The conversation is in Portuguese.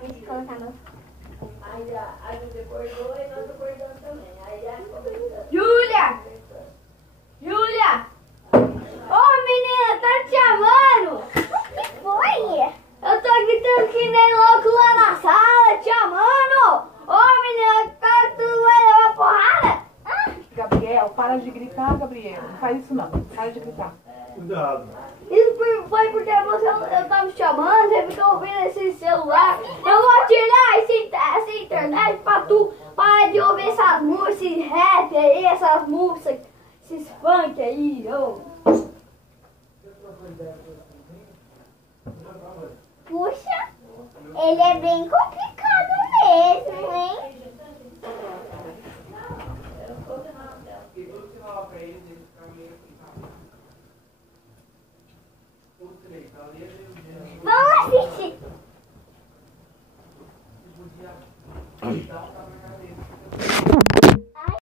Deixa eu colocar meu... Aí a Júlia acordou e nós acordamos também. Aí a Júlia! Júlia! Ô menina, tá te chamando! O que foi? Eu tô gritando que nem louco lá na sala, te chamando! Ô menina, cara, tu vai levar porrada? Gabriel, para de gritar, Gabriel. Não faz isso não. Para de gritar. Cuidado. Isso foi porque eu tava te chamando, você ficou ouvindo esse celular. Eu vou tirar essa internet pra tu parar de ouvir essas músicas, esses rap aí, essas músicas, esses funk aí, ô. Puxa, ele é bem complicado mesmo, hein? Vamos assistir.